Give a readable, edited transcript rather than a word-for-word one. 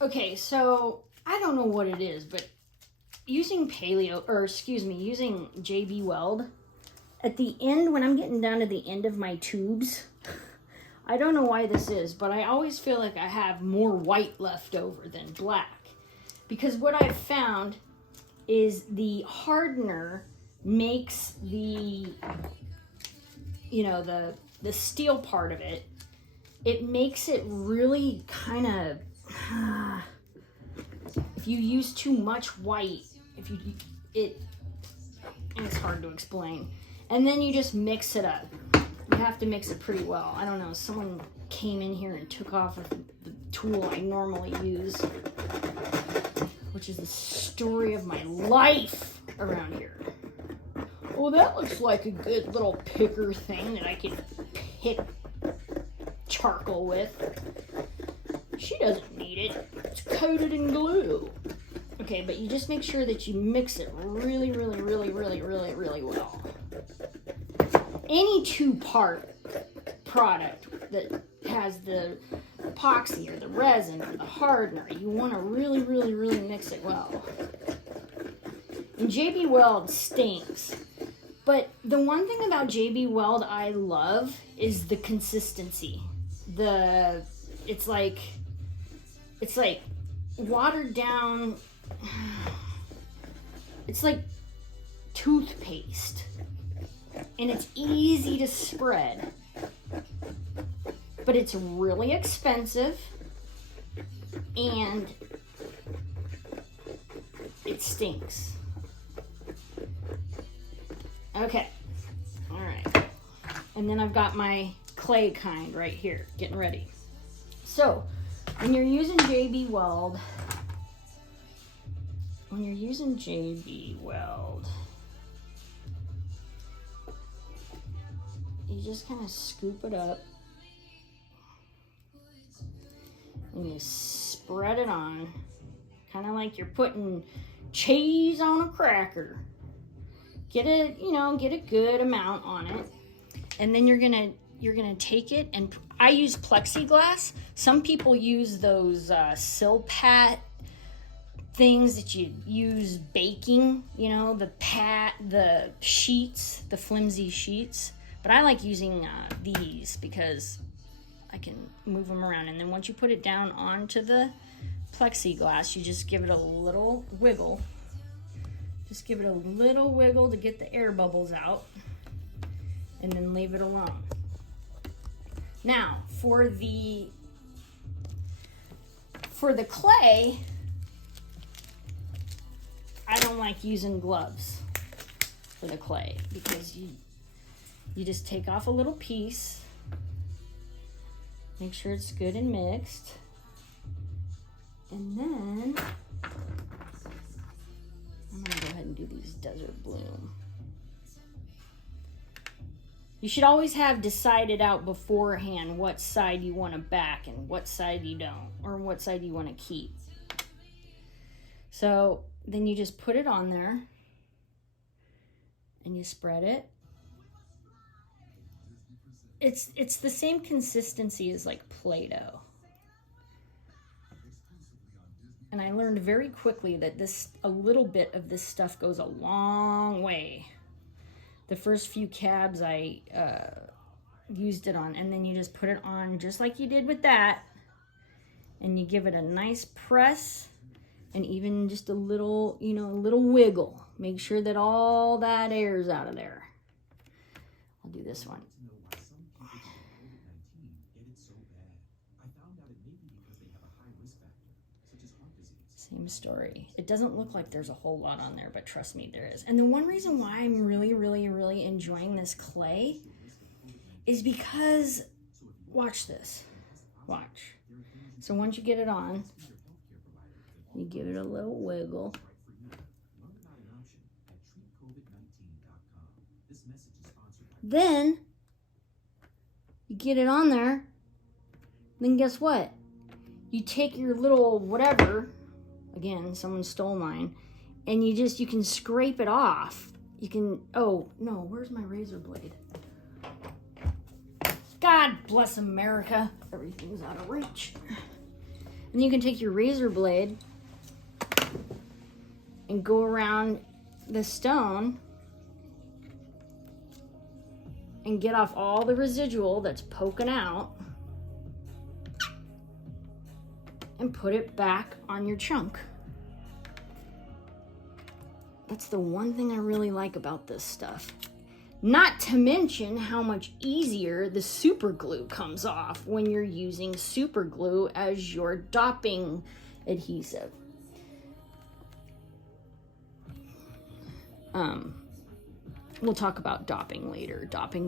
Okay, so I don't know what it is, but using using JB Weld, at the end, when I'm getting down to the end of my tubes, I don't know why this is, but I always feel like I have more white left over than black. Because what I've found is the hardener makes the, the steel part of it, it makes it really kind of, if you use too much white, it's hard to explain. And then you just mix it up. You have to mix it pretty well. I don't know, someone came in here and took off the tool I normally use, which is the story of my life around here. Oh, that looks like a good little picker thing that I can pick charcoal with. She doesn't need it. It's coated in glue. Okay, but you just make sure that you mix it really, really, really, really, really, really well. Any two-part product that has the epoxy or the resin or the hardener, you want to really, really, really mix it well. And JB Weld stinks. But the one thing about JB Weld I love is the consistency. It's like watered down, it's like toothpaste. And it's easy to spread. But it's really expensive. And it stinks. Okay. All right. And then I've got my clay kind right here, getting ready. So, when you're using JB Weld, you just kind of scoop it up and you spread it on, kind of like you're putting cheese on a cracker. Get a good amount on it, and then you're gonna take it, and I use plexiglass. Some people use those Silpat things that you use baking, the sheets, the flimsy sheets. But I like using these because I can move them around. And then once you put it down onto the plexiglass, you just give it a little wiggle. Just give it a little wiggle to get the air bubbles out, and then leave it alone. Now, for the clay, I don't like using gloves for the clay because you just take off a little piece, make sure it's good and mixed, and then I'm gonna go ahead and do these Desert Bloom. You should always have decided out beforehand what side you want to back and what side you don't, or what side you want to keep. So then you just put it on there and you spread it. It's the same consistency as like Play-Doh. And I learned very quickly that a little bit of this stuff goes a long way. The first few cabs I used it on, and then you just put it on just like you did with that, and you give it a nice press, and even just a little wiggle. Make sure that all that air's out of there. I'll do this one. Same story. It doesn't look like there's a whole lot on there, but trust me, there is. And the one reason why I'm really, really, really enjoying this clay is because, watch this. Watch. So once you get it on, you give it a little wiggle. Then you get it on there. Then guess what? You take your little whatever. Again, someone stole mine. And you can scrape it off. You can, oh no, where's my razor blade? God bless America. Everything's out of reach. And you can take your razor blade and go around the stone and get off all the residual that's poking out and put it back on your chunk. That's the one thing I really like about this stuff. Not to mention how much easier the super glue comes off when you're using super glue as your dopping adhesive. We'll talk about dopping later. Dopping